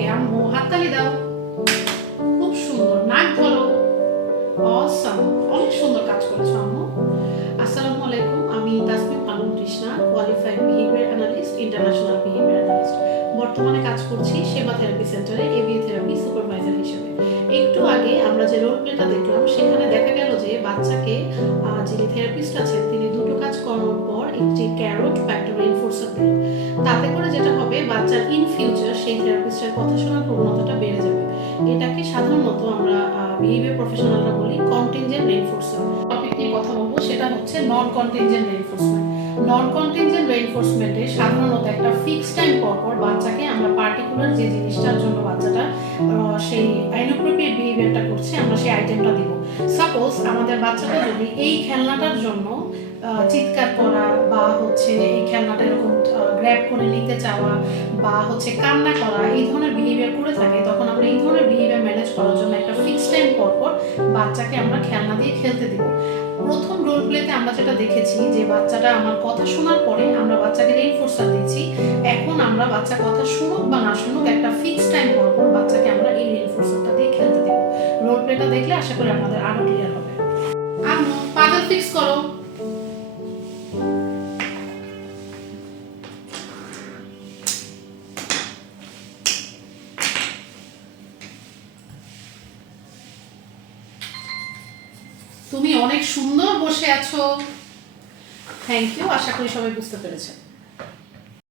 ওকে আম্মু, হাততালি দাও। খুব সুন্দর, নাক ধরো। অসাম অনেক সুন্দর কাজ করেছ, আম্মু। আসসালামু আলাইকুম, আমি Tasmim Alam Krishna qualified behaviour analyst international behaviour analyst বর্তমানে কাজ করছি সেবা থেরাপি সেন্টারে এবিএ থেরাপি সুপারভাইজার হিসেবে। একটু আগে আমরা যে রোল প্লেটা দেখলাম, সেখানে দেখা গেল যে বাচ্চাকে যিনি থেরাপিস্ট আছেন, তিনি কাজ করানোর পর একটি ক্যারোট বা একটা রেইনফোর্সার দিলেন তাতে করে যেটা হবে বাচ্চার ইন ফিউচার সেই থেরাপিস্টের কথা শোনার প্রবণতাটা বেড়ে যাবে। এটাকে সাধারণত আমরা বিহেভিয়ার প্রফেশনালরা বলি কন্টিনজেন্ট রেইনফোর্সমেন্ট টপিক নিয়ে কথা বলব সেটা হচ্ছে non contingent reinforcement non contingent রেইনফোর্সমেন্টে সাধারণত একটা ফিক্সড টাইম পর পর বাচ্চাকে আমরা পার্টিকুলার যে জিনিসটার জন্য বাচ্চাটা আহ, সেই আইনোপ্রোপ্রিয়েট বিহেভিয়ারটা করছে, আমরা সেই আইটেমটা দিব। সাপোজ আমাদের বাচ্চাটা যদি এই খেলনাটার জন্য চিৎকার করা বা হচ্ছে এই খেলনাটা এরকম গ্র্যাব করে নিতে চাওয়া বা হচ্ছে কান্না করা, এই ধরনের বিহেভিয়ার করে থাকে, তখন আমরা এই ধরনের বিহেভিয়ার ম্যানেজ করার জন্য একটা ফিক্সড টাইম পর বাচ্চাকে আমরা খেলনা দিয়ে খেলতে দিব। প্রথম রোল প্লেতে আমরা যেটা দেখেছি যে বাচ্চাটা আমার কথা শোনার পরে আমরা বাচ্চাকে রেইনফোর্সার দিচ্ছি এখন আমরা বাচ্চা কথা শুনুক বা না শুনুক একটা ফিক্সড টাইম পর পর বাচ্চাকে রোল দেখলে আশা করি আপনাদের আরও ক্লিয়ার হবে। আম্মু পাগল ফিক্স করো। তুমি অনেক সুন্দর বসে আছো। থ্যাংক ইউ আশা করি সবাই বুঝতে পেরেছে।